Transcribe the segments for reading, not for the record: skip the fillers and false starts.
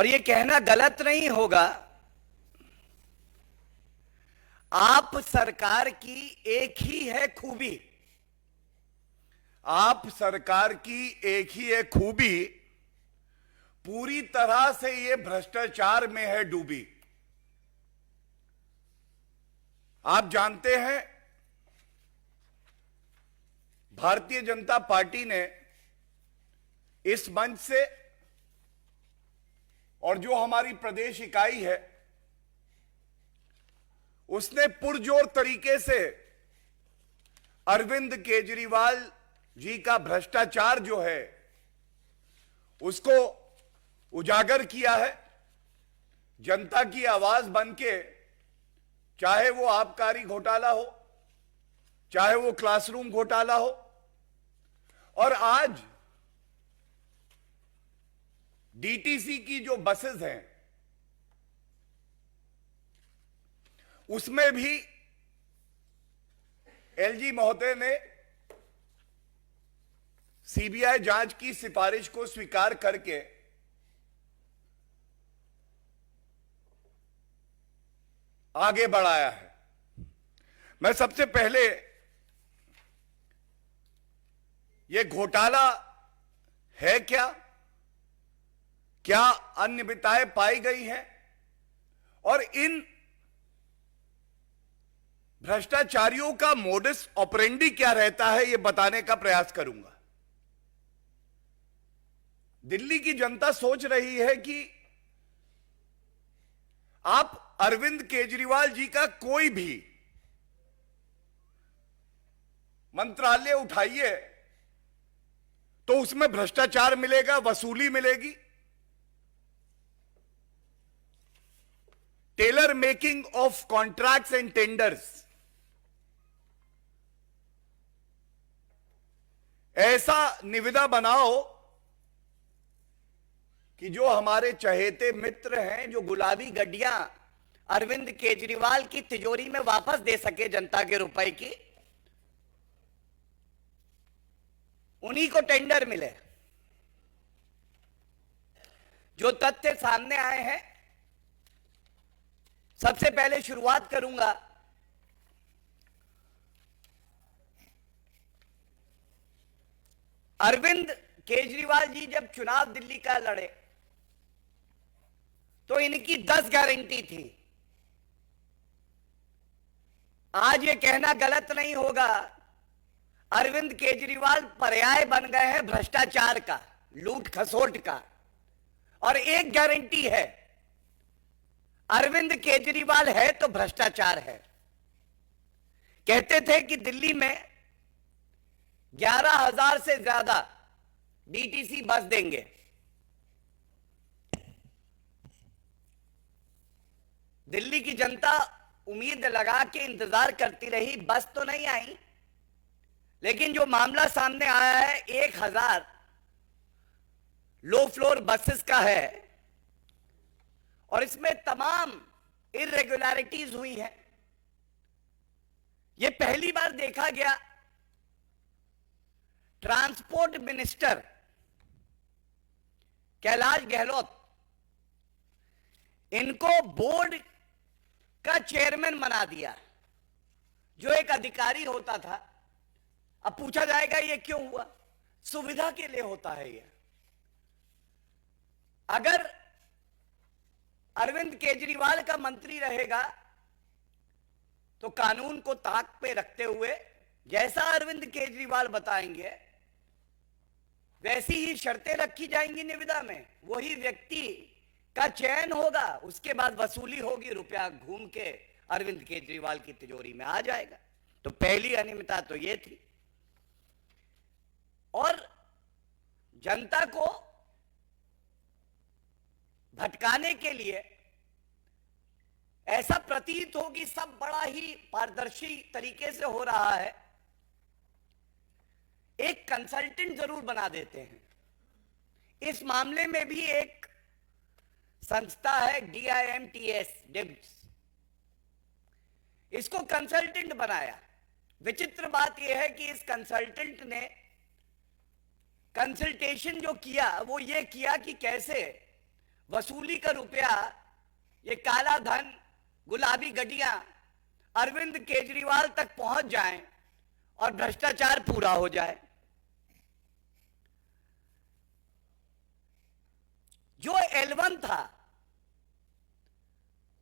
और ये कहना गलत नहीं होगा, आप सरकार की एक ही है खूबी, आप सरकार की एक ही है खूबी, पूरी तरह से ये भ्रष्टाचार में है डूबी। आप जानते हैं भारतीय जनता पार्टी ने इस मंच से और जो हमारी प्रदेश इकाई है उसने पुरजोर तरीके से अरविंद केजरीवाल जी का भ्रष्टाचार जो है उसको उजागर किया है। जनता की आवाज बनके, चाहे वो आबकारी घोटाला हो, चाहे वो क्लासरूम घोटाला हो, और आज डीटीसी की जो बसेस हैं उसमें भी एलजी महोदय ने सीबीआई जांच की सिफारिश को स्वीकार करके आगे बढ़ाया है। मैं सबसे पहले ये घोटाला है क्या, क्या अनियमितताएं पाई गई हैं और इन भ्रष्टाचारियों का मोडस ऑपरेंडी क्या रहता है, यह बताने का प्रयास करूंगा। दिल्ली की जनता सोच रही है कि आप अरविंद केजरीवाल जी का कोई भी मंत्रालय उठाइए तो उसमें भ्रष्टाचार मिलेगा, वसूली मिलेगी। Tailor making of contracts and tenders, ऐसा निविदा बनाओ कि जो हमारे चहेते मित्र हैं, जो गुलाबी गड्डियां अरविंद केजरीवाल की तिजोरी में वापस दे सके जनता के रुपए की, उन्हीं को टेंडर मिले। जो तथ्य सामने आए हैं, सबसे पहले शुरुआत करूंगा अरविंद केजरीवाल जी जब चुनाव दिल्ली का लड़े तो इनकी 10 गारंटी थी। आज ये कहना गलत नहीं होगा, अरविंद केजरीवाल पर्याय बन गए हैं भ्रष्टाचार का, लूट खसोट का। और एक गारंटी है, अरविंद केजरीवाल है तो भ्रष्टाचार है। कहते थे कि दिल्ली में 11,000 से ज्यादा डीटीसी बस देंगे। दिल्ली की जनता उम्मीद लगा के इंतजार करती रही, बस तो नहीं आई, लेकिन जो मामला सामने आया है 1,000 लो फ्लोर बसेस का है और इसमें तमाम इरेगुलरिटीज हुई हैं। यह पहली बार देखा गया ट्रांसपोर्ट मिनिस्टर कैलाश गहलोत, इनको बोर्ड का चेयरमैन बना दिया, जो एक अधिकारी होता था। अब पूछा जाएगा ये क्यों हुआ? सुविधा के लिए होता है ये। अगर अरविंद केजरीवाल का मंत्री रहेगा तो कानून को ताक पे रखते हुए जैसा अरविंद केजरीवाल बताएंगे वैसी ही शर्तें रखी जाएंगी निविदा में, वही व्यक्ति का चयन होगा, उसके बाद वसूली होगी, रुपया घूम के अरविंद केजरीवाल की तिजोरी में आ जाएगा। तो पहली अनियमितता तो यह थी। और जनता को भटकाने के लिए ऐसा प्रतीत हो कि सब बड़ा ही पारदर्शी तरीके से हो रहा है, एक कंसल्टेंट जरूर बना देते हैं। इस मामले में भी एक संस्था है DIMTS, डिम्स, इसको कंसल्टेंट बनाया। विचित्र बात यह है कि इस कंसल्टेंट ने कंसल्टेशन जो किया वो ये किया कि कैसे वसूली का रुपया, ये काला धन, गुलाबी गड्डियां अरविंद केजरीवाल तक पहुंच जाएं और भ्रष्टाचार पूरा हो जाए। जो L1 था,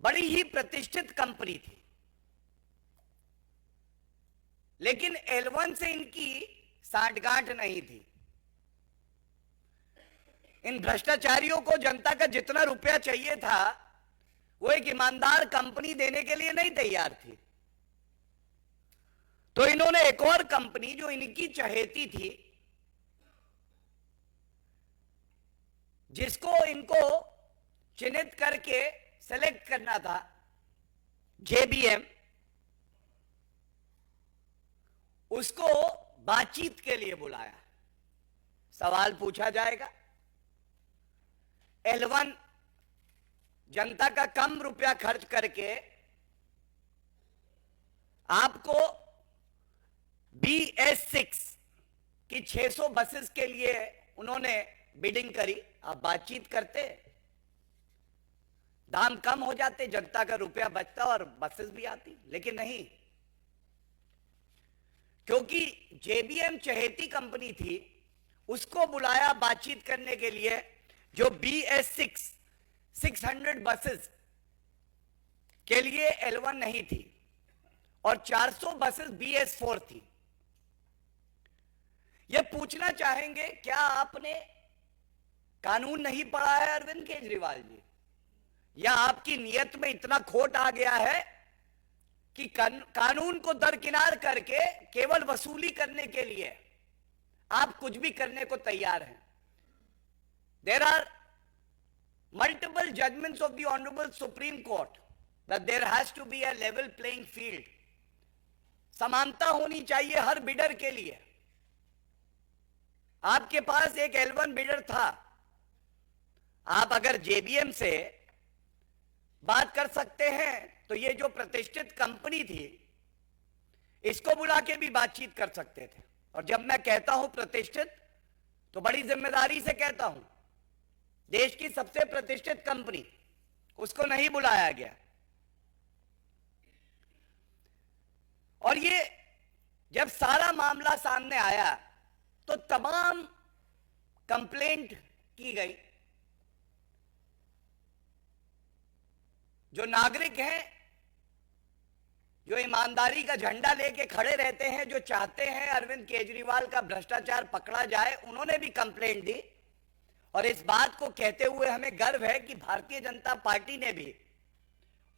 बड़ी ही प्रतिष्ठित कंपनी थी, लेकिन L1 से इनकी सांठगांठ नहीं थी। इन भ्रष्टाचारियों को जनता का जितना रुपया चाहिए था वो एक ईमानदार कंपनी देने के लिए नहीं तैयार थी। तो इन्होंने एक और कंपनी जो इनकी चहेती थी, जिसको इनको चिन्हित करके सेलेक्ट करना था, JBM, उसको बातचीत के लिए बुलाया। सवाल पूछा जाएगा, L1 जनता का कम रुपया खर्च करके आपको BS6 की 600 बसेस के लिए उन्होंने बिडिंग करी। आप बातचीत करते, दाम कम हो जाते, जनता का रुपया बचता और बसेस भी आती, लेकिन नहीं, क्योंकि JBM चहेती कंपनी थी, उसको बुलाया बातचीत करने के लिए, जो BS6 600 बसेस के लिए L1 नहीं थी और 400 बसेस BS4 थी। ये पूछना चाहेंगे, क्या आपने कानून नहीं पढ़ा है अरविंद केजरीवाल जी, या आपकी नीयत में इतना खोट आ गया है कि कानून को दरकिनार करके केवल वसूली करने के लिए आप कुछ भी करने को तैयार हैं? There are multiple judgments of the Honorable Supreme Court that there has to be a level playing field. समानता होनी चाहिए हर बिडर के लिए। आपके पास एक L1 बिडर था, आप अगर JBM से बात कर सकते हैं तो ये जो प्रतिष्ठित कंपनी थी, इसको बुला के भी बातचीत कर सकते थे। और जब मैं कहता हूं प्रतिष्ठित, तो बड़ी जिम्मेदारी से कहता हूं, देश की सबसे प्रतिष्ठित कंपनी, उसको नहीं बुलाया गया। और ये जब सारा मामला सामने आया तो तमाम कंप्लेंट की गई। जो नागरिक हैं, जो ईमानदारी का झंडा लेके खड़े रहते हैं, जो चाहते हैं अरविंद केजरीवाल का भ्रष्टाचार पकड़ा जाए, उन्होंने भी कंप्लेंट दी। और इस बात को कहते हुए हमें गर्व है कि भारतीय जनता पार्टी ने भी,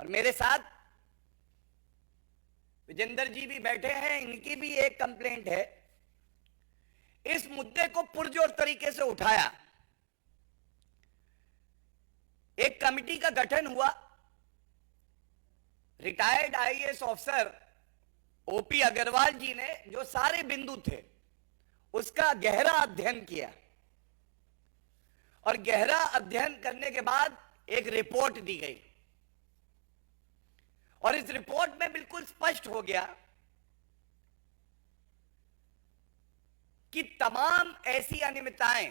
और मेरे साथ विजेंद्र जी भी बैठे हैं, इनकी भी एक कंप्लेंट है, इस मुद्दे को पुरजोर तरीके से उठाया। एक कमेटी का गठन हुआ, retired IAS officer OP Agarwal ji ने जो सारे बिंदु थे उसका गहरा अध्ययन किया, और गहरा अध्ययन करने के बाद एक रिपोर्ट दी गई। और इस रिपोर्ट में बिल्कुल स्पष्ट हो गया कि तमाम ऐसी अनियमितताएं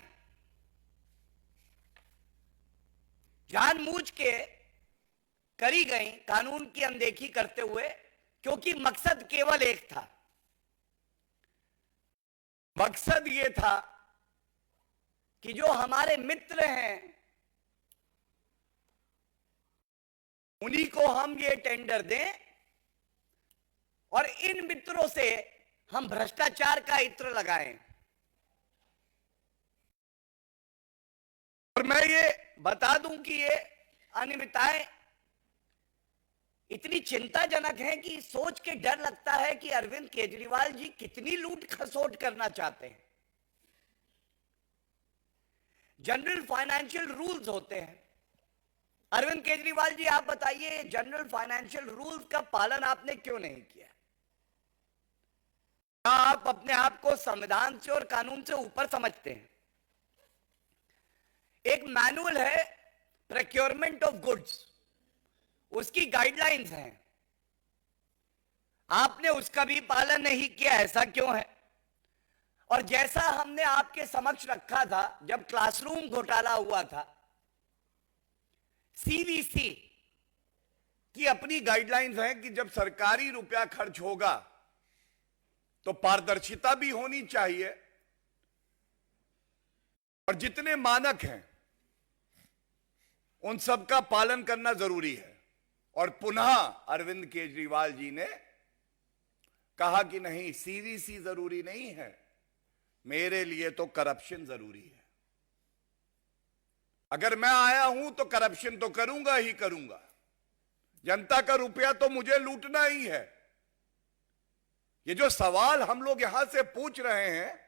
जानबूझ के करी गई, कानून की अनदेखी करते हुए, क्योंकि मकसद केवल एक था। मकसद ये था कि जो हमारे मित्र हैं उन्हीं को हम ये टेंडर दें और इन मित्रों से हम भ्रष्टाचार का इत्र लगाएं। और मैं ये बता दूं कि ये अनियमितताएं इतनी चिंताजनक हैं कि सोच के डर लगता है कि अरविंद केजरीवाल जी कितनी लूट खसोट करना चाहते हैं। जनरल फाइनेंशियल रूल्स होते हैं। अरविंद केजरीवाल जी, आप बताइए, जनरल फाइनेंशियल रूल्स का पालन आपने क्यों नहीं किया? आप अपने आप को संविधान से और कानून से ऊपर समझते हैं। एक मैनुअल है प्रोक्योरमेंट ऑफ गुड्स, उसकी गाइडलाइंस हैं, आपने उसका भी पालन नहीं किया। ऐसा क्यों है? और जैसा हमने आपके समक्ष रखा था जब क्लासरूम घोटाला हुआ था, सीवीसी की अपनी गाइडलाइंस हैं कि जब सरकारी रुपया खर्च होगा तो पारदर्शिता भी होनी चाहिए और जितने मानक हैं उन सब का पालन करना जरूरी है। और पुनः अरविंद केजरीवाल जी ने कहा कि नहीं, सीवीसी जरूरी नहीं है, मेरे लिए तो करप्शन जरूरी है। अगर मैं आया हूं तो करप्शन तो करूंगा ही करूंगा, जनता का रुपया तो मुझे लूटना ही है। ये जो सवाल हम लोग यहां से पूछ रहे हैं,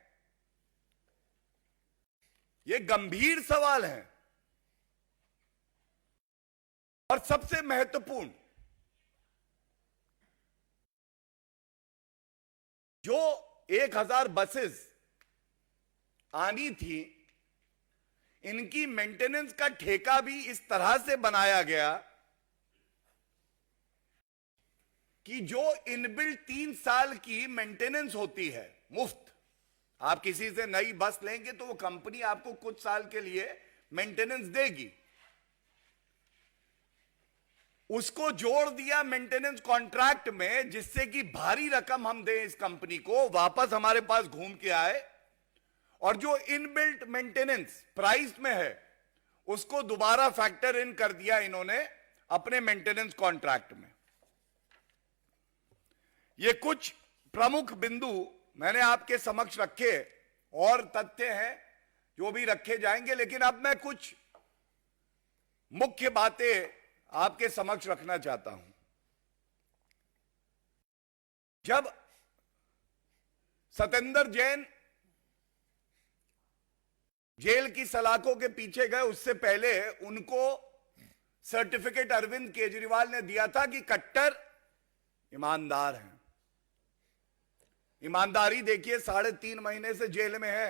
ये गंभीर सवाल हैं। और सबसे महत्वपूर्ण, जो 1000 बसेस आनी थी, इनकी मेंटेनेंस का ठेका भी इस तरह से बनाया गया कि जो इनबिल्ट 3 साल की मेंटेनेंस होती है मुफ्त, आप किसी से नई बस लेंगे तो वो कंपनी आपको कुछ साल के लिए मेंटेनेंस देगी, उसको जोड़ दिया मेंटेनेंस कॉन्ट्रैक्ट में, जिससे कि भारी रकम हम दें इस कंपनी को, वापस हमारे पास घूम के आए, और जो इनबिल्ट मेंटेनेंस प्राइस में है उसको दोबारा फैक्टर इन कर दिया इन्होंने अपने मेंटेनेंस कॉन्ट्रैक्ट में। ये कुछ प्रमुख बिंदु मैंने आपके समक्ष रखे, और तथ्य हैं जो भी रखे जाएंगे, लेकिन अब मैं कुछ मुख्य बातें आपके समक्ष रखना चाहता हूं। जब सत्येंद्र जैन जेल की सलाखों के पीछे गए, उससे पहले उनको सर्टिफिकेट अरविंद केजरीवाल ने दिया था कि कट्टर ईमानदार हैं। ईमानदारी देखिए, 3.5 महीने से जेल में है।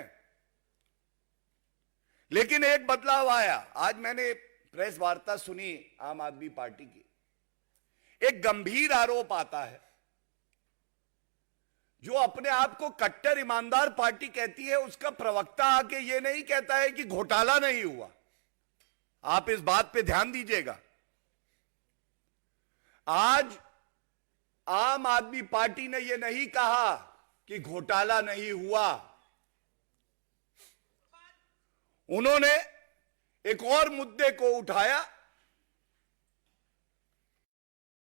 लेकिन एक बदलाव आया। आज मैंने प्रेस वार्ता सुनी आम आदमी पार्टी की, एक गंभीर आरोप आता है। जो अपने आप को कट्टर ईमानदार पार्टी कहती है, उसका प्रवक्ता आके ये नहीं कहता है कि घोटाला नहीं हुआ। आप इस बात पे ध्यान दीजिएगा। आज आम आदमी पार्टी ने यह नहीं कहा कि घोटाला नहीं हुआ, उन्होंने एक और मुद्दे को उठाया,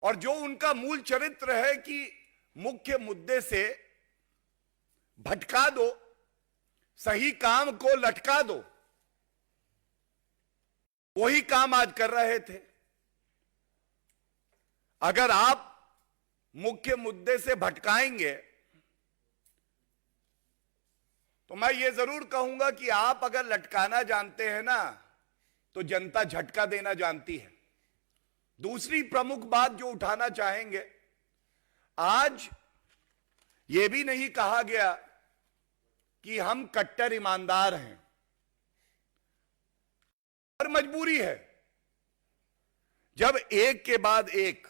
और जो उनका मूल चरित्र है कि मुख्य मुद्दे से भटका दो, सही काम को लटका दो, वही काम आज कर रहे थे। अगर आप मुख्य मुद्दे से भटकाएंगे तो मैं ये जरूर कहूंगा कि आप अगर लटकाना जानते हैं ना, तो जनता झटका देना जानती है। दूसरी प्रमुख बात जो उठाना चाहेंगे, आज यह भी नहीं कहा गया कि हम कट्टर ईमानदार हैं, और मजबूरी है। जब एक के बाद एक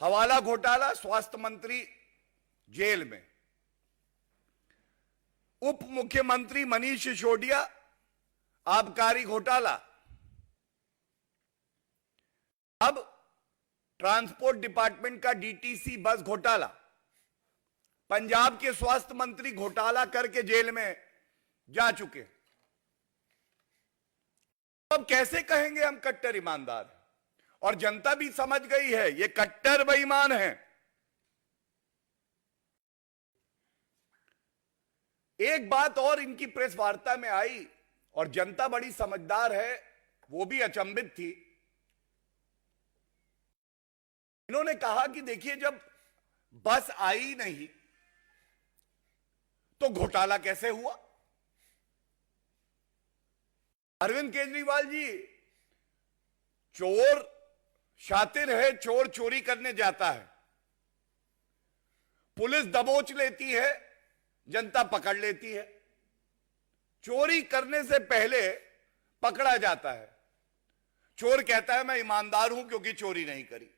हवाला घोटाला, स्वास्थ्य मंत्री जेल में, उप मुख्यमंत्री मनीष सिसोदिया आबकारी घोटाला, अब ट्रांसपोर्ट डिपार्टमेंट का डीटीसी बस घोटाला, पंजाब के स्वास्थ्य मंत्री घोटाला करके जेल में जा चुके। अब कैसे कहेंगे हम कट्टर ईमानदार? और जनता भी समझ गई है ये कट्टर बेईमान है। एक बात और इनकी प्रेस वार्ता में आई, और जनता बड़ी समझदार है, वो भी अचंभित थी। इन्होंने कहा कि देखिए, जब बस आई नहीं तो घोटाला कैसे हुआ? अरविंद केजरीवाल जी, चोर शातिर है, चोर चोरी करने जाता है, पुलिस दबोच लेती है, जनता पकड़ लेती है। चोरी करने से पहले पकड़ा जाता है, चोर कहता है मैं ईमानदार हूं क्योंकि चोरी नहीं करी।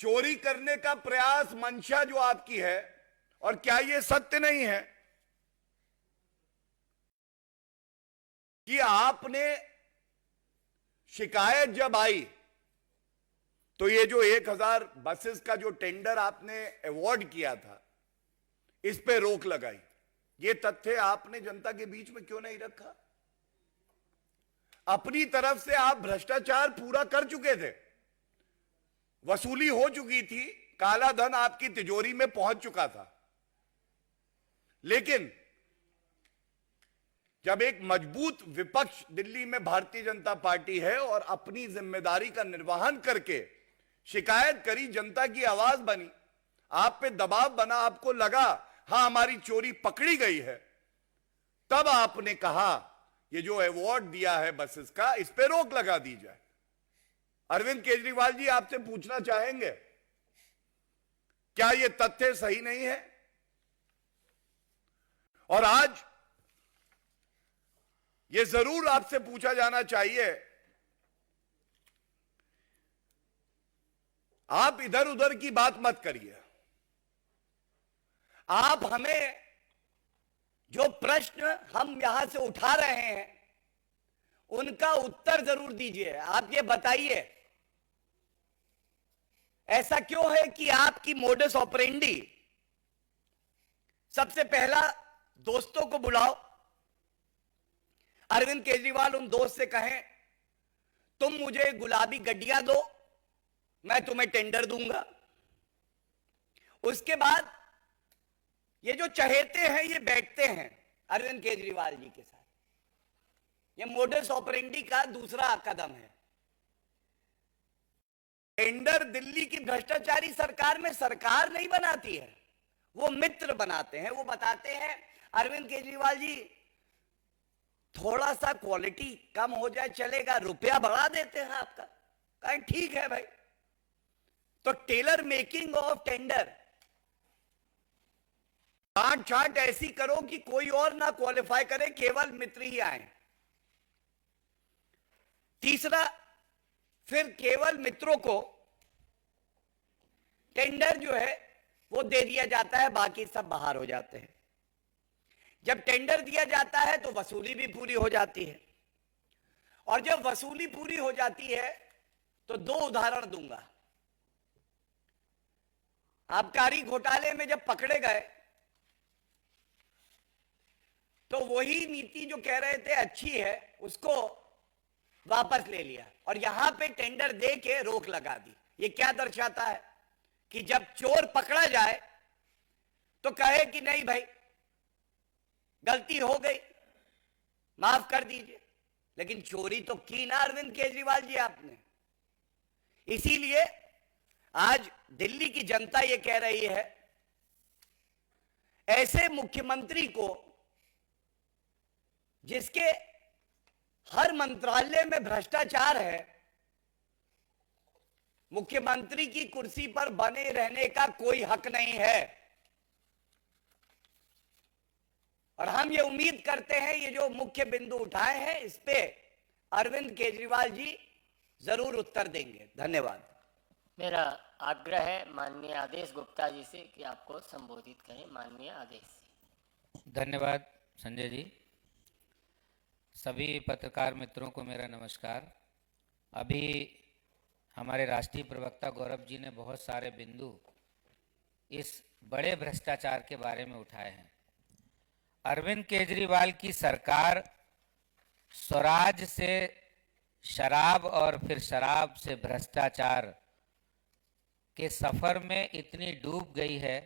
चोरी करने का प्रयास, मंशा जो आपकी है, और क्या यह सत्य नहीं है कि आपने शिकायत जब आई तो ये जो 1000 बसेस का जो टेंडर आपने अवॉर्ड किया था, इस पे रोक लगाई। ये तथ्य आपने जनता के बीच में क्यों नहीं रखा? अपनी तरफ से आप भ्रष्टाचार पूरा कर चुके थे, वसूली हो चुकी थी, काला धन आपकी तिजोरी में पहुंच चुका था। लेकिन जब एक मजबूत विपक्ष दिल्ली में भारतीय जनता पार्टी है और अपनी जिम्मेदारी का निर्वहन करके शिकायत करी, जनता की आवाज बनी, आप पे दबाव बना, आपको लगा हां हमारी चोरी पकड़ी गई है, तब आपने कहा ये जो अवार्ड दिया है बसेस का, इस पे रोक लगा दी जाए। अरविंद केजरीवाल जी, आपसे पूछना चाहेंगे, क्या ये तथ्य सही नहीं है? और आज ये जरूर आपसे पूछा जाना चाहिए, आप इधर उधर की बात मत करिए। आप हमें जो प्रश्न हम यहां से उठा रहे हैं उनका उत्तर जरूर दीजिए। आप ये बताइए, ऐसा क्यों है कि आपकी मोडस ऑपरेंडी सबसे पहला दोस्तों को बुलाओ, अरविंद केजरीवाल उन दोस्त से कहें तुम मुझे गुलाबी गड्डियां दो, मैं तुम्हें टेंडर दूंगा। उसके बाद ये जो चहेते हैं ये बैठते हैं अरविंद केजरीवाल जी के साथ। ये मोडस ऑपरेंडी का दूसरा कदम है। टेंडर दिल्ली की भ्रष्टाचारी सरकार में सरकार नहीं बनाती है, वो मित्र बनाते हैं। वो बताते हैं अरविंद केजरीवाल जी थोड़ा सा क्वालिटी कम हो जाए चलेगा, रुपया बढ़ा देते हैं आपका। कहें ठीक है भाई। तो टेलर मेकिंग ऑफ टेंडर, काट छाट ऐसी करो कि कोई और ना क्वालिफाई करे, केवल मित्र ही आए। तीसरा, फिर केवल मित्रों को टेंडर जो है वो दे दिया जाता है, बाकी सब बाहर हो जाते हैं। जब टेंडर दिया जाता है तो वसूली भी पूरी हो जाती है, और जब वसूली पूरी हो जाती है तो दो उदाहरण दूंगा। आबकारी घोटाले में जब पकड़े गए तो वही नीति जो कह रहे थे अच्छी है उसको वापस ले लिया और यहां पे टेंडर दे के रोक लगा दी। ये क्या दर्शाता है कि जब चोर पकड़ा जाए तो कहे कि नहीं भाई गलती हो गई, माफ कर दीजिए। लेकिन चोरी तो की ना अरविंद केजरीवाल जी आपने। इसीलिए आज दिल्ली की जनता ये कह रही है, ऐसे मुख्यमंत्री को जिसके हर मंत्रालय में भ्रष्टाचार है, मुख्यमंत्री की कुर्सी पर बने रहने का कोई हक नहीं है। और हम ये उम्मीद करते हैं ये जो मुख्य बिंदु उठाए हैं इस पे अरविंद केजरीवाल जी जरूर उत्तर देंगे। धन्यवाद। मेरा आग्रह है माननीय आदेश गुप्ता जी से कि आपको संबोधित करें। माननीय आदेश जी। धन्यवाद संजय जी। सभी पत्रकार मित्रों को मेरा नमस्कार। अभी हमारे राष्ट्रीय प्रवक्ता गौरव जी ने बहुत सारे बिंदु इस बड़े भ्रष्टाचार के बारे में उठाए हैं। अरविंद केजरीवाल की सरकार स्वराज से शराब और फिर शराब से भ्रष्टाचार के सफर में इतनी डूब गई है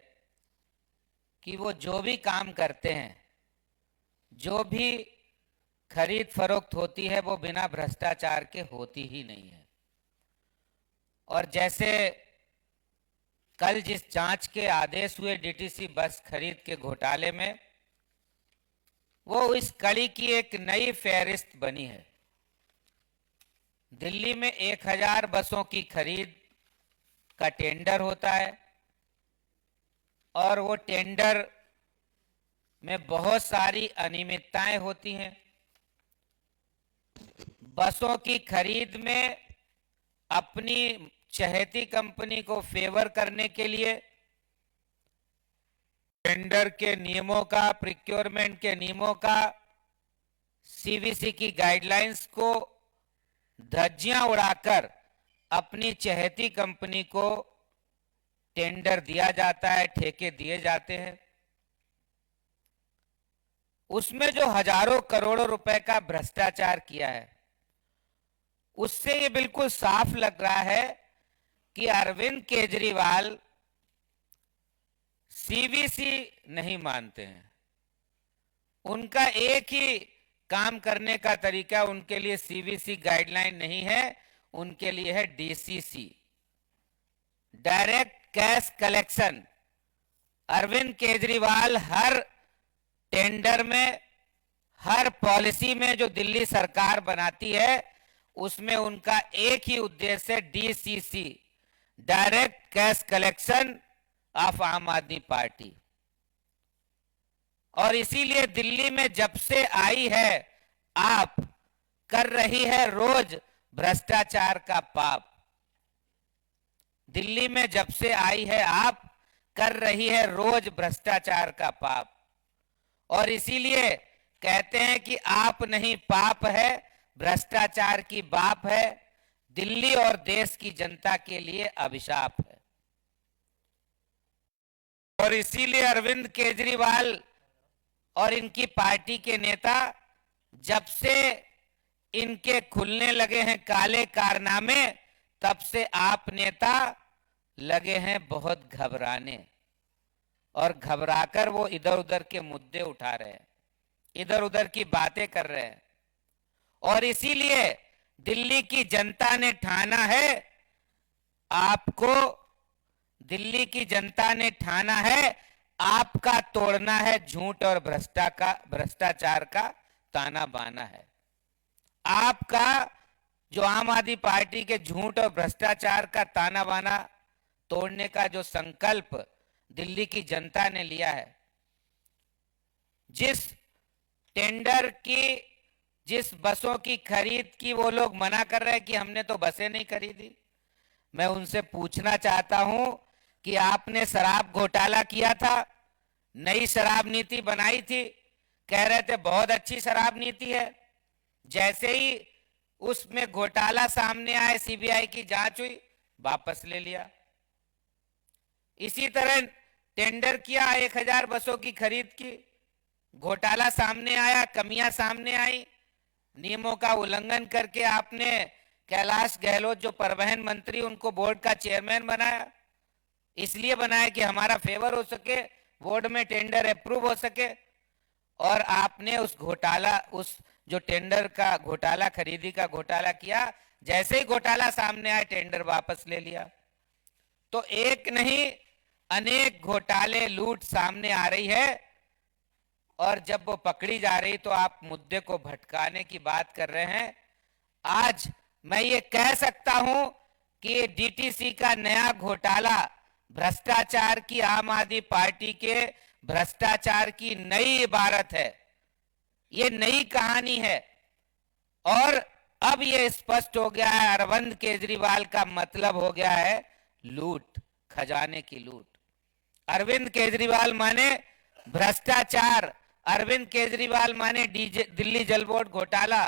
कि वो जो भी काम करते हैं, जो भी खरीद फरोख्त होती है, वो बिना भ्रष्टाचार के होती ही नहीं है। और जैसे कल जिस जांच के आदेश हुए डीटीसी बस खरीद के घोटाले में, वो इस कड़ी की एक नई फहरिस्त बनी है। दिल्ली में 1000 बसों की खरीद का टेंडर होता है और वो टेंडर में बहुत सारी अनियमितताएं होती हैं। बसों की खरीद में अपनी चहेती कंपनी को फेवर करने के लिए टेंडर के नियमों का, प्रिक्योरमेंट के नियमों का सीवीसी की गाइडलाइंस को धज्जियां उड़ाकर अपनी चहेती कंपनी को टेंडर दिया जाता है, ठेके दिए जाते हैं। उसमें जो हजारों करोड़ों रुपए का भ्रष्टाचार किया है, उससे ये बिल्कुल साफ लग रहा है कि अरविंद केजरीवाल सीवीसी नहीं मानते हैं। उनका एक ही काम करने का तरीका, उनके लिए सीवीसी गाइडलाइन नहीं है, उनके लिए है DCC, direct cash collection. Arvind Kejriwal हर टेंडर में, हर पॉलिसी में जो दिल्ली सरकार बनाती है, उसमें उनका एक ही उद्देश्य है, DCC, direct cash collection of आम आदमी पार्टी। और इसीलिए दिल्ली में जब से आई है, आप कर रही है रोज भ्रष्टाचार का पाप। दिल्ली में जब से आई है, आप कर रही है रोज भ्रष्टाचार का पाप। और इसीलिए कहते हैं कि आप नहीं पाप है, भ्रष्टाचार की बाप है, दिल्ली और देश की जनता के लिए अभिशाप है। और इसीलिए अरविंद केजरीवाल और इनकी पार्टी के नेता, जब से इनके खुलने लगे हैं काले कारनामे, तब से आप नेता लगे हैं बहुत घबराने, और घबराकर वो इधर उधर के मुद्दे उठा रहे हैं, इधर उधर की बातें कर रहे हैं। और इसीलिए दिल्ली की जनता ने ठाना है, आपको दिल्ली की जनता ने ठाना है, आपका तोड़ना है झूठ और भ्रष्टाचार का ताना बाना है। आपका जो आम आदमी पार्टी के झूठ और भ्रष्टाचार का ताना बाना तोड़ने का जो संकल्प दिल्ली की जनता ने लिया है, जिस टेंडर की, जिस बसों की खरीद की वो लोग मना कर रहे हैं कि हमने तो बसें नहीं खरीदी, मैं उनसे पूछना चाहता हूं कि आपने शराब घोटाला किया था, नई शराब नीति बनाई थी, कह रहे थे बहुत अच्छी शराब नीति है, जैसे ही उसमें घोटाला सामने आए, सीबीआई की जांच हुई, वापस ले लिया। इसी तरह टेंडर किया, 1000 बसों की खरीद की, घोटाला सामने आया, कमियां सामने आई, नियमों का उल्लंघन करके आपने कैलाश गहलोत जो परिवहन मंत्री, उनको बोर्ड का चेयरमैन बनाया। इसलिए बनाया कि हमारा फेवर हो सके, बोर्ड में टेंडर अप्रूव हो सके। और आपने उस घोटाला, उस जो टेंडर का घोटाला, खरीदी का घोटाला किया, जैसे ही घोटाला सामने आया, टेंडर वापस ले लिया। तो एक नहीं, अनेक घोटाले, लूट सामने आ रही है, और जब वो पकड़ी जा रही तो आप मुद्दे को भटकाने की बात कर रहे हैं। आज मैं ये कह सकता हूं कि डीटीसी का नया घोटाला भ्रष्टाचार की, आम आदमी पार्टी के भ्रष्टाचार की नई इबारत है, ये नई कहानी है। और अब ये स्पष्ट हो गया है, अरविंद केजरीवाल का मतलब हो गया है लूट, खजाने की लूट। अरविंद केजरीवाल माने भ्रष्टाचार, अरविंद केजरीवाल माने दिल्ली जल बोर्ड घोटाला,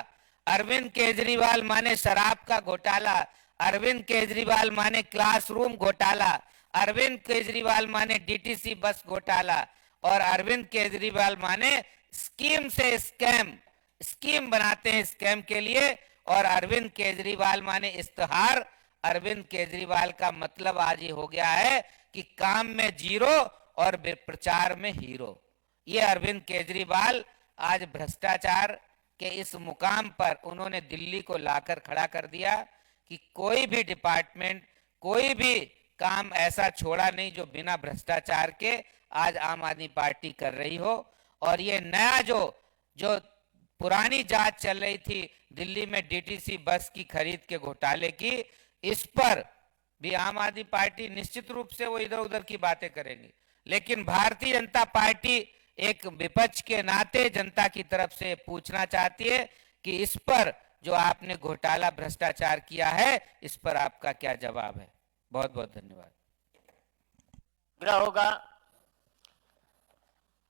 अरविंद केजरीवाल माने शराब का घोटाला, अरविंद केजरीवाल माने क्लासरूम घोटाला, अरविंद केजरीवाल माने डीटीसी बस घोटाला, और अरविंद केजरीवाल माने स्कीम से स्कैम, स्कीम बनाते हैं स्कैम के लिए, और अरविंद केजरीवाल माने इस्तेहार। अरविंद केजरीवाल का मतलब आज ये हो गया है कि काम में जीरो और प्रचार में हीरो। ये अरविंद केजरीवाल आज भ्रष्टाचार के इस मुकाम पर उन्होंने दिल्ली को लाकर खड़ा कर दिया कि कोई भी डिपार्टमेंट, कोई भी काम ऐसा छोड़ा नहीं जो बिना भ्रष्टाचार के आज आम आदमी पार्टी कर रही हो। और ये नया जो पुरानी जांच चल रही थी दिल्ली में डीटीसी बस की खरीद के घोटाले की, इस पर भी आम आदमी पार्टी निश्चित रूप से वो इधर उधर की बातें करेंगी, लेकिन भारतीय जनता पार्टी एक विपक्ष के नाते जनता की तरफ से पूछना चाहती है कि इस पर जो आपने घोटाला भ्रष्टाचार किया है, इस पर आपका क्या जवाब है। बहुत बहुत धन्यवाद। आग्रह होगा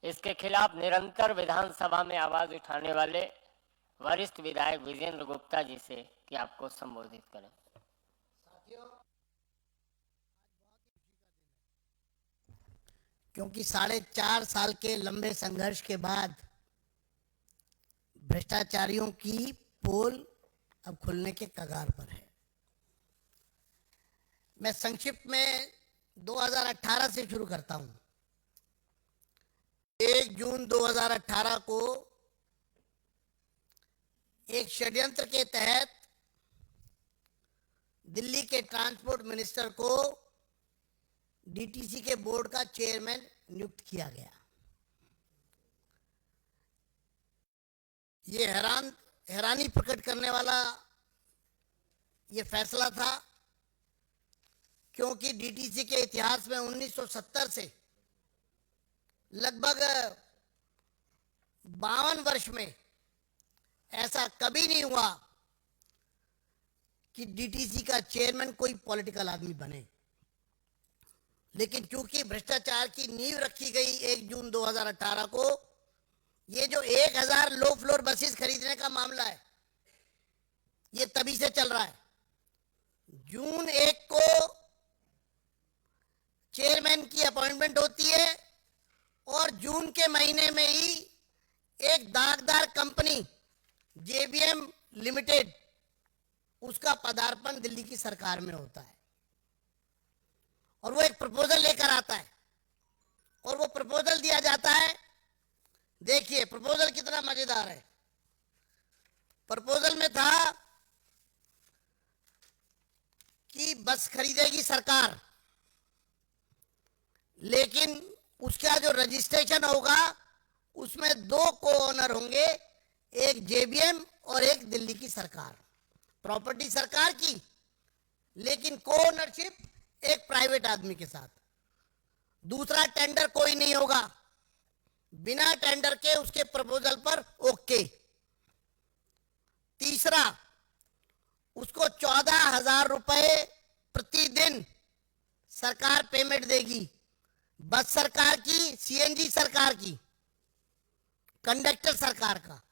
इसके खिलाफ निरंतर विधानसभा में आवाज उठाने वाले वरिष्ठ विधायक विजेंद्र गुप्ता जी से कि आपको संबोधित करें। क्योंकि 4.5 साल के लंबे संघर्ष के बाद भ्रष्टाचारियों की पोल अब खुलने के कगार पर है। मैं संक्षिप्त में 2018 से शुरू करता हूं। 1 जून 2018 को एक षड्यंत्र के तहत दिल्ली के ट्रांसपोर्ट मिनिस्टर को डीटीसी के बोर्ड का चेयरमैन नियुक्त किया गया। ये हैरानी प्रकट करने वाला ये फैसला था, क्योंकि डीटीसी के इतिहास में 1970 से लगभग 52 वर्ष में ऐसा कभी नहीं हुआ कि डीटीसी का चेयरमैन कोई पॉलिटिकल आदमी बने। लेकिन चूंकि भ्रष्टाचार की नींव रखी गई 1 जून 2018 को, ये जो 1000 लो फ्लोर बसेस खरीदने का मामला है, ये तभी से चल रहा है। जून 1 को चेयरमैन की अपॉइंटमेंट होती है और जून के महीने में ही एक दागदार कंपनी जेबीएम लिमिटेड, उसका पदार्पण दिल्ली की सरकार में होता है और वो एक प्रपोजल लेकर आता है और वो प्रपोजल दिया जाता है। देखिए प्रपोजल कितना मजेदार है। प्रपोजल में था कि बस खरीदेगी सरकार, लेकिन उसका जो रजिस्ट्रेशन होगा उसमें 2 को ओनर होंगे, एक जेबीएम और एक दिल्ली की सरकार। प्रॉपर्टी सरकार की, लेकिन को ओनरशिप एक प्राइवेट आदमी के साथ। दूसरा, टेंडर कोई नहीं होगा, बिना टेंडर के उसके प्रपोजल पर ओके। तीसरा, उसको 14,000 रुपए प्रतिदिन सरकार पेमेंट देगी। बस सरकार की, सीएनजी सरकार की, कंडक्टर सरकार का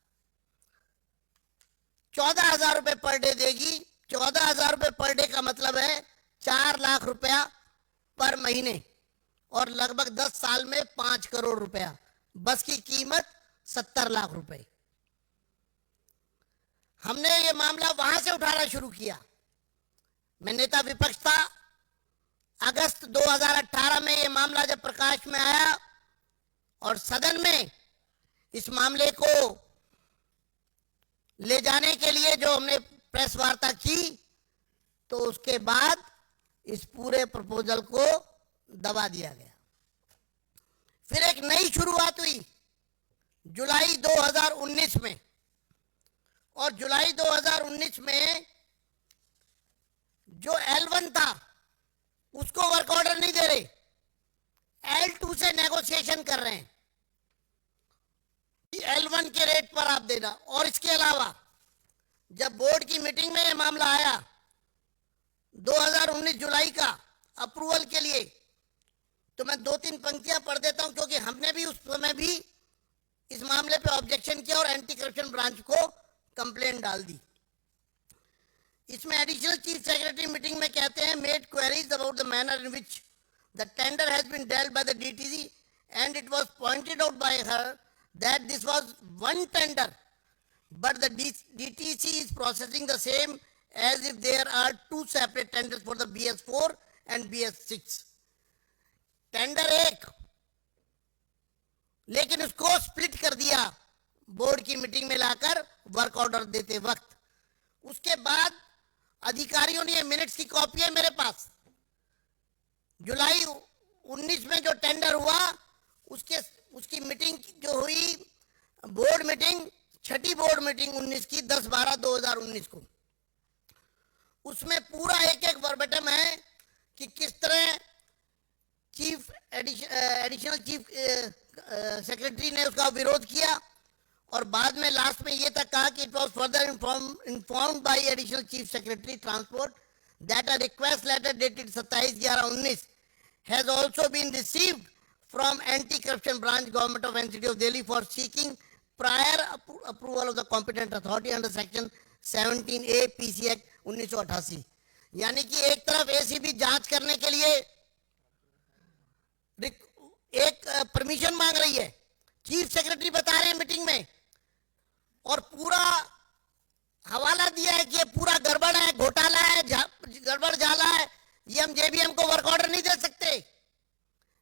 14,000 रुपए पर डे देगी। 14,000 रुपए पर डे का मतलब है 4 लाख रुपया पर महीने और लगभग 10 साल में 5 करोड़ रुपया। बस की कीमत 70 लाख रुपए। हमने ये मामला वहां से उठाना शुरू किया। मैं नेता विपक्ष था। अगस्त 2018 में ये मामला जब प्रकाश में आया और सदन में इस मामले को ले जाने के लिए जो हमने प्रेस वार्ता की, तो उसके बाद इस पूरे प्रपोजल को दबा दिया गया। फिर एक नई शुरुआत हुई जुलाई 2019 में, और जुलाई 2019 में जो L1 था उसको वर्क ऑर्डर नहीं दे रहे, L2 से नेगोशिएशन कर रहे हैं कि L1 के रेट पर आप देना। और इसके अलावा जब बोर्ड की मीटिंग में यह मामला आया 2019 जुलाई का अप्रूवल के लिए, तो मैं 2-3 पंक्तियां पढ़ देता हूं, क्योंकि हमने भी उस समय भी इस मामले पे ऑब्जेक्शन किया और एंटी करप्शन ब्रांच को कंप्लेंट डाल दी। इसमें एडिशनल चीफ सेक्रेटरी मीटिंग में कहते हैं, made queries about the manner in which the tender has been dealt by the DTC and it was pointed out by her that this was one tender, but the DTC is processing the same as if there are 2 separate tenders for the BS4 and BS6. Tender एक, लेकिन उसको split कर दिया board की meeting में लाकर work order देते वक्त। उसके बाद अधिकारियों ने, मिनट्स की कॉपी है मेरे पास, जुलाई 19 में जो टेंडर हुआ उसकी मीटिंग जो हुई, बोर्ड मीटिंग, 6ठी बोर्ड मीटिंग 19 की 10/12/2019 को, उसमें पूरा एक वर्बेटम है कि किस तरह एडिशनल चीफ सेक्रेटरी ने उसका विरोध किया, और बाद में लास्ट में ये तक कहा कि it was further informed by additional chief secretary transport that a request letter dated 27/11/19 has also been received from anti-corruption branch government of NCT of Delhi for seeking prior approval of of the competent authority under section 17A PC act 1988। यानी कि एक तरफ ACB जांच करने के लिए एक permission मांग रही है, चीफ सेक्रेटरी बता रहे हैं मीटिंग में, और पूरा हवाला दिया है कि ये पूरा गड़बड़ है, घोटाला है, गड़बड़ झाला है, ये हम जेबीएम को वर्क ऑर्डर नहीं दे सकते।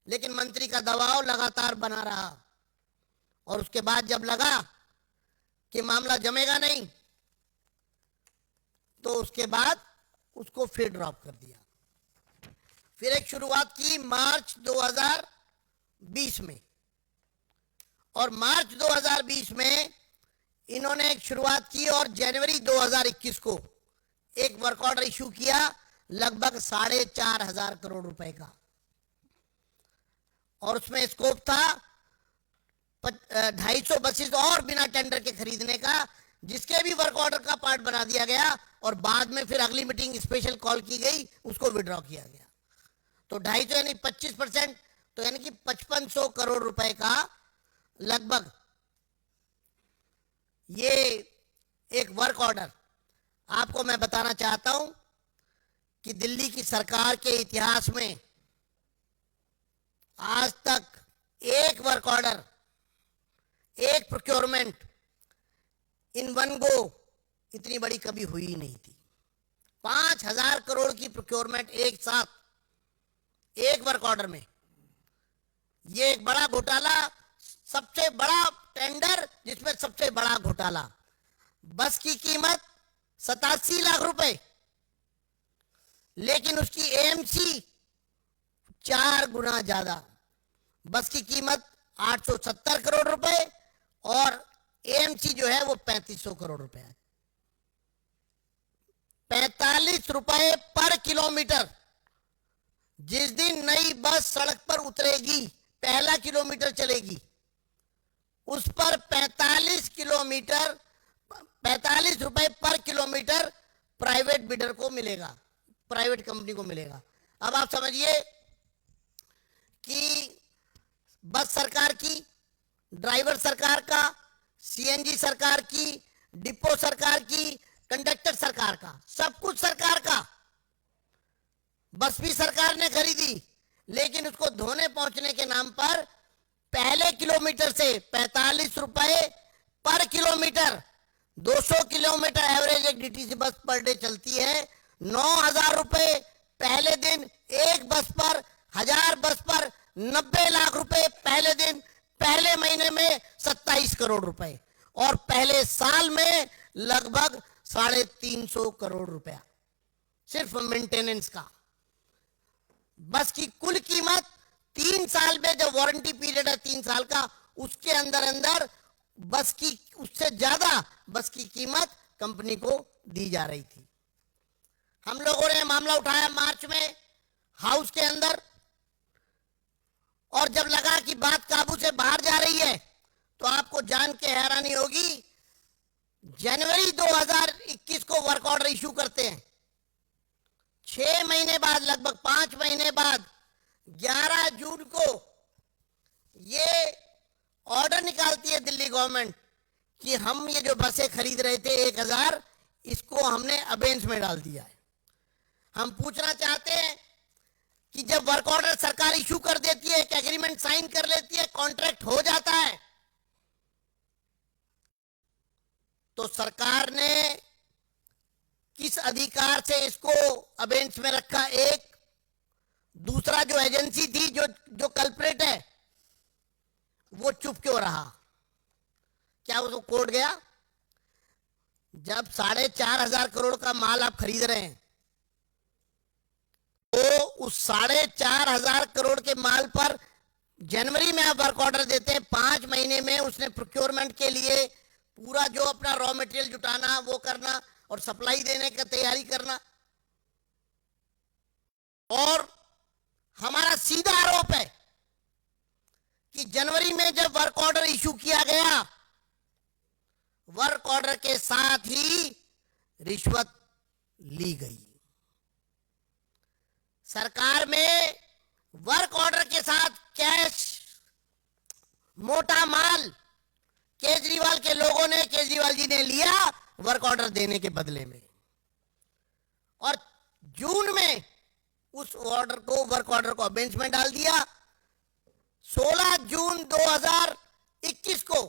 लेकिन मंत्री का दबाव लगातार बना रहा, और उसके बाद जब लगा कि मामला जमेगा नहीं, तो उसके बाद उसको फिर ड्रॉप कर दिया। फिर एक शुरुआत की मार्च 2020 में, और मार्च 2020 में इन्होंने एक शुरुआत की और जनवरी 2021 को एक वर्क ऑर्डर इशू किया लगभग 4,500 करोड़ रुपए का, और उसमें स्कोप था 250 बसेस और बिना टेंडर के खरीदने का, जिसके भी वर्क ऑर्डर का पार्ट बना दिया गया, और बाद में फिर अगली मीटिंग स्पेशल कॉल की गई, उसको विड्रॉ किया गया। तो 250 यानी 25%, तो यानी कि 5500 करोड़ रुपए का लगभग ये एक वर्क ऑर्डर। आपको मैं बताना चाहता हूं कि दिल्ली की सरकार के इतिहास में आज तक एक वर्क ऑर्डर, एक प्रोक्योरमेंट इन वन गो इतनी बड़ी कभी हुई ही नहीं थी। 5,000 करोड़ की प्रोक्योरमेंट एक साथ एक वर्क ऑर्डर में, ये एक बड़ा घोटाला, सबसे बड़ा टेंडर जिसमें सबसे बड़ा घोटाला। बस की कीमत 87 लाख रुपए, लेकिन उसकी एएमसी 4 गुना ज्यादा। बस की कीमत 870 करोड़ रुपए और एएमसी जो है वो 3500 करोड़ रुपए है। 45 रुपए पर किलोमीटर। जिस दिन नई बस सड़क पर उतरेगी, पहला किलोमीटर चलेगी, उस पर 45 रुपए पर किलोमीटर प्राइवेट बिडर को मिलेगा, प्राइवेट कंपनी को मिलेगा। अब आप समझिए कि बस सरकार की, ड्राइवर सरकार का, सीएनजी सरकार की, डिपो सरकार की, कंडक्टर सरकार का, सब कुछ सरकार का। बस भी सरकार ने खरीदी, लेकिन उसको धोने पहुंचने के नाम पर पहले किलोमीटर से 45 रुपए पर किलोमीटर, 200 किलोमीटर एवरेज एक डीटीसी बस पर डे चलती है, 9,000 रुपए पहले दिन एक बस पर, 1000 बस पर 90 लाख रुपए पहले दिन, पहले महीने में 27 करोड़ रुपए, और पहले साल में लगभग 350 करोड़ रुपया सिर्फ मेंटेनेंस का। बस की कुल कीमत 3 साल में, जब वारंटी पीरियड है 3 साल का, उसके अंदर अंदर बस की, उससे ज्यादा बस की कीमत कंपनी को दी जा रही थी। हम लोगों ने मामला उठाया मार्च में हाउस के अंदर, और जब लगा कि बात काबू से बाहर जा रही है, तो आपको जान के हैरानी होगी, जनवरी 2021 को वर्क ऑर्डर इशू करते हैं। 6 महीने बाद, लगभग 5 महीने बाद 11 जून को ये ऑर्डर निकालती है दिल्ली गवर्नमेंट कि हम ये जो बसें खरीद रहे थे 1000, इसको हमने अबेंस में डाल दिया है। हम पूछना चाहते हैं कि जब वर्क ऑर्डर सरकार इशू कर देती है, एक एग्रीमेंट साइन कर लेती है, कॉन्ट्रैक्ट हो जाता है, तो सरकार ने किस अधिकार से इसको अबेंस में रखा? एक, दूसरा जो एजेंसी थी, जो कल्प्रेट है, वो चुप क्यों रहा? क्या वो तो कोर्ट गया? जब 4,500 करोड़ का माल आप खरीद रहे हैं, तो उस 4,500 करोड़ के माल पर जनवरी में आप वर्क ऑर्डर देते हैं, 5 महीने में उसने प्रोक्योरमेंट के लिए पूरा जो अपना रॉ मटेरियल जुटाना, वो करना और सप्लाई देने का तैयारी करना। और हमारा सीधा आरोप है कि जनवरी में जब वर्क ऑर्डर इशू किया गया, वर्क ऑर्डर के साथ ही रिश्वत ली गई। सरकार में वर्क ऑर्डर के साथ कैश, मोटा माल, केजरीवाल के लोगों ने, केजरीवाल जी ने लिया वर्क ऑर्डर देने के बदले में। और जून में उस ऑर्डर को, वर्क ऑर्डर को बेंच में डाल दिया। 16 जून 2021 को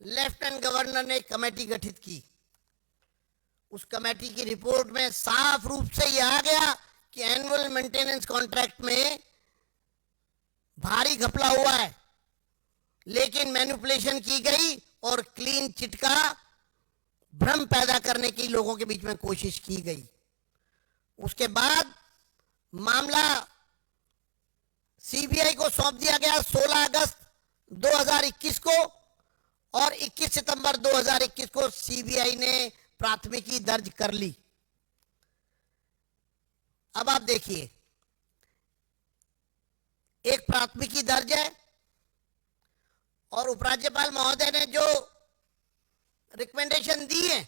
लेफ्टिनेंट गवर्नर ने एक कमेटी गठित की। उस कमेटी की रिपोर्ट में साफ रूप से यह आ गया कि एनुअल मेंटेनेंस कॉन्ट्रैक्ट में भारी घपला हुआ है, लेकिन मैनिपुलेशन की गई और क्लीन चिट का भ्रम पैदा करने की लोगों के बीच में कोशिश की गई। उसके बाद मामला सीबीआई को सौंप दिया गया 16 अगस्त 2021 को, और 21 सितंबर 2021 को सीबीआई ने प्राथमिकी दर्ज कर ली। अब आप देखिए, एक प्राथमिकी दर्ज है और उपराज्यपाल महोदय ने जो रिकमेंडेशन दी है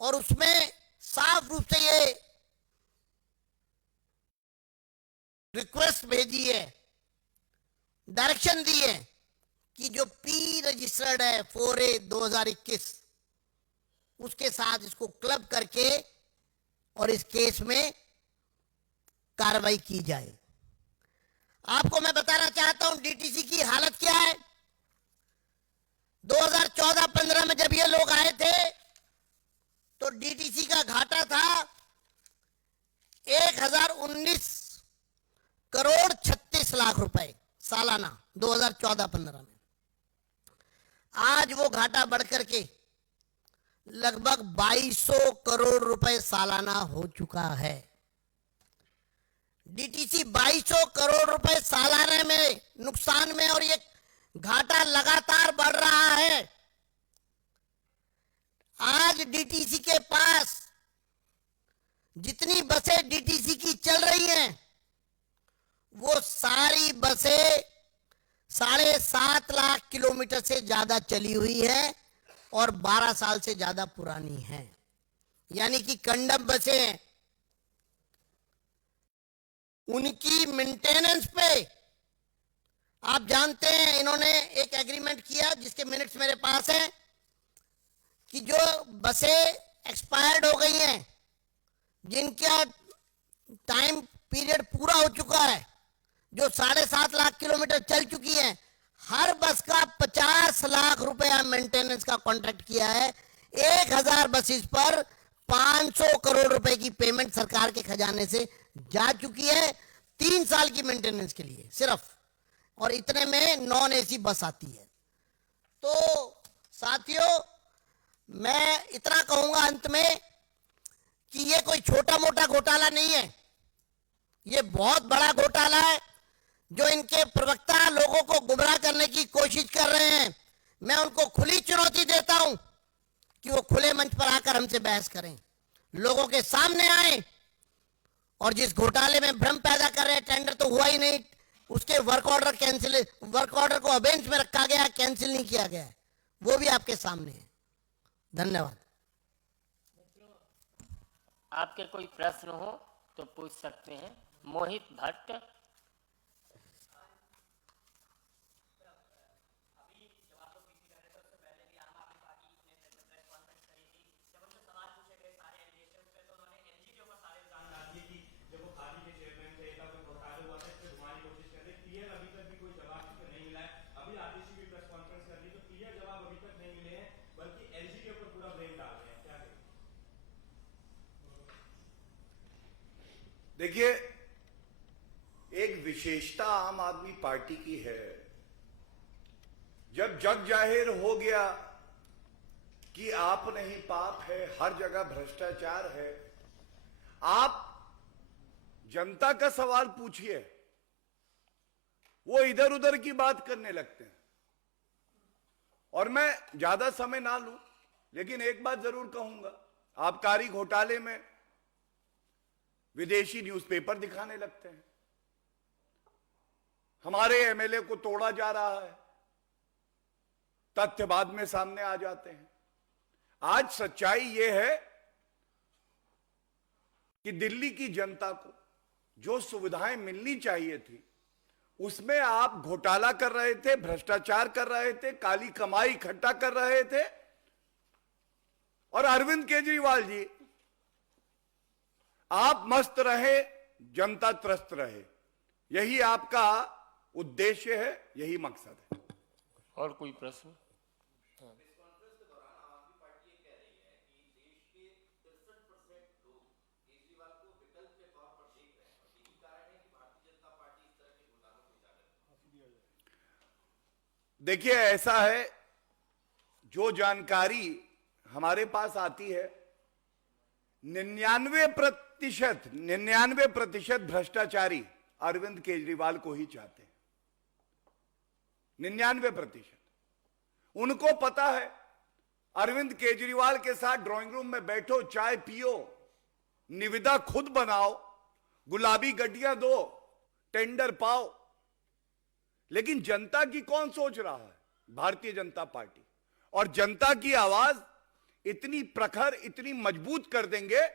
और उसमें साफ रूप से ये रिक्वेस्ट भेजी है, डायरेक्शन दी है कि जो पी रजिस्टर्ड है 4A 2021, उसके साथ इसको क्लब करके और इस केस में कार्रवाई की जाए। आपको मैं बताना चाहता हूं डीटीसी की हालत क्या है। 2014-15 में जब ये लोग आए थे तो डीटीसी का घाटा था 1019 करोड़ 36 लाख रुपए सालाना 2014-15 में। आज वो घाटा बढ़कर के लगभग 2200 करोड़ रुपए सालाना हो चुका है। डीटीसी 2200 करोड़ रुपए सालाने में नुकसान में, और ये घाटा लगातार बढ़ रहा है। आज डीटीसी के पास जितनी बसें डीटीसी की चल रही हैं, वो सारी बसें 7.5 लाख किलोमीटर से ज्यादा चली हुई है और 12 साल से ज्यादा पुरानी है। यानी कि कंडम बसें हैं, उनकी मेंटेनेंस पे आप जानते हैं इन्होंने एक एग्रीमेंट किया जिसके मिनट्स मेरे पास हैं कि जो बसें एक्सपायर्ड हो गई हैं, जिनका टाइम पीरियड पूरा हो चुका है, जो 7.5 लाख किलोमीटर चल चुकी है, हर बस का 50 लाख रुपया मेंटेनेंस का कॉन्ट्रैक्ट किया है। 1000 बसेस पर 500 करोड़ रुपए की पेमेंट सरकार के खजाने से जा चुकी है 3 साल की मेंटेनेंस के लिए सिर्फ, और इतने में नॉन एसी बस आती है। तो साथियों, मैं इतना कहूंगा अंत में कि ये कोई छोटा मोटा घोटाला नहीं है, ये बहुत बड़ा घोटाला है जो इनके प्रवक्ता लोगों को गुमराह करने की कोशिश कर रहे हैं। मैं उनको खुली चुनौती देता हूं कि वो खुले मंच पर आकर हमसे बहस करें, लोगों के सामने आए, और जिस घोटाले में भ्रम पैदा कर रहे हैं, टेंडर तो हुआ ही नहीं, उसके वर्क ऑर्डर को अबेंच में रखा गया, कैंसिल नहीं किया गया, वो भी आपके सामने है। धन्यवाद। आपके कोई प्रश्न हो तो पूछ सकते हैं। मोहित भट्ट। देखिए, एक विशेषता आम आदमी पार्टी की है, जब जग जाहिर हो गया कि आप नहीं पाप है, हर जगह भ्रष्टाचार है, आप जनता का सवाल पूछिए, वो इधर उधर की बात करने लगते हैं। और मैं ज्यादा समय ना लूं, लेकिन एक बात जरूर कहूंगा, आबकारी घोटाले में विदेशी न्यूज़पेपर दिखाने लगते हैं, हमारे एमएलए को तोड़ा जा रहा है, तथ्य बाद में सामने आ जाते हैं। आज सच्चाई यह है कि दिल्ली की जनता को जो सुविधाएं मिलनी चाहिए थी उसमें आप घोटाला कर रहे थे, भ्रष्टाचार कर रहे थे, काली कमाई इकट्ठा कर रहे थे। और अरविंद केजरीवाल जी, आप मस्त रहे, जनता त्रस्त रहे, यही आपका उद्देश्य है, यही मकसद है। और कोई प्रश्न? देखिए, ऐसा है, जो जानकारी हमारे पास आती है, 99% भ्रष्टाचारी अरविंद केजरीवाल को ही चाहते हैं। 99%। उनको पता है, अरविंद केजरीवाल के साथ ड्राइंग रूम में बैठो, चाय पियो, निविदा खुद बनाओ, गुलाबी गड्डियां दो, टेंडर पाओ। लेकिन जनता की कौन सोच रहा है? भारतीय जनता पार्टी। और जनता की आवाज इतनी प्रखर, इतनी मजबूत कर देंगे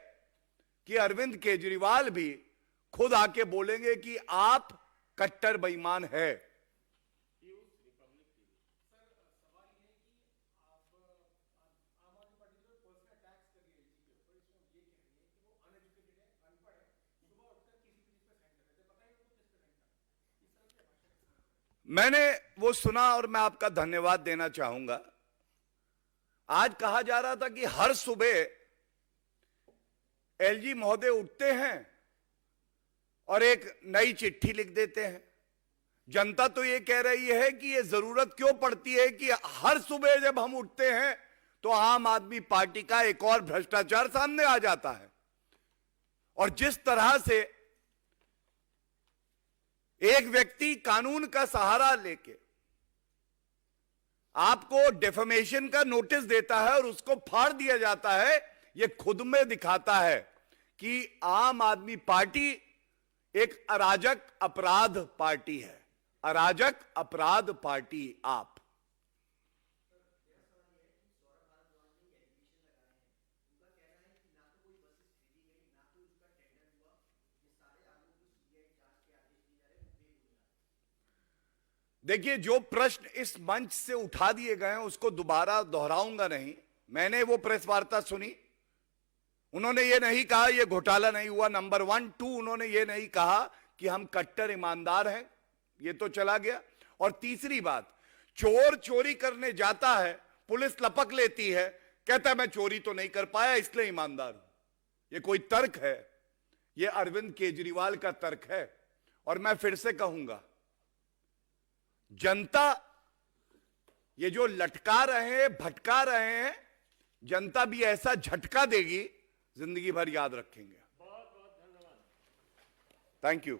कि अरविंद केजरीवाल भी खुद आके बोलेंगे कि आप कट्टर बेईमान है। मैंने वो सुना और मैं आपका धन्यवाद देना चाहूंगा। आज कहा जा रहा था कि हर सुबह एलजी महोदय उठते हैं और एक नई चिट्ठी लिख देते हैं। जनता तो ये कह रही है कि ये जरूरत क्यों पड़ती है कि हर सुबह जब हम उठते हैं तो आम आदमी पार्टी का एक और भ्रष्टाचार सामने आ जाता है। और जिस तरह से एक व्यक्ति कानून का सहारा लेके आपको डेफेमेशन का नोटिस देता है और उसको फाड़ दिया जाता है, यह खुद में दिखाता है कि आम आदमी पार्टी एक अराजक अपराध पार्टी है। अराजक अपराध पार्टी आप। देखिए, जो प्रश्न इस मंच से उठा दिए गए हैं उसको दोबारा दोहराऊंगा नहीं। मैंने वो प्रेस वार्ता सुनी, उन्होंने ये नहीं कहा ये घोटाला नहीं हुआ, नंबर 1 2 उन्होंने ये नहीं कहा कि हम कट्टर ईमानदार हैं, ये तो चला गया। और तीसरी बात, चोर चोरी करने जाता है, पुलिस लपक लेती है, कहता है मैं चोरी तो नहीं कर पाया इसलिए ईमानदार हूं। ये कोई तर्क है? ये अरविंद केजरीवाल का तर्क है। और मैं फिर से कहूंगा, जनता ये जो लटका रहे हैं, भटका रहे हैं, जनता भी ऐसा झटका देगी, जिंदगी भर याद रखेंगे। बहुत बहुत धन्यवाद। Thank you.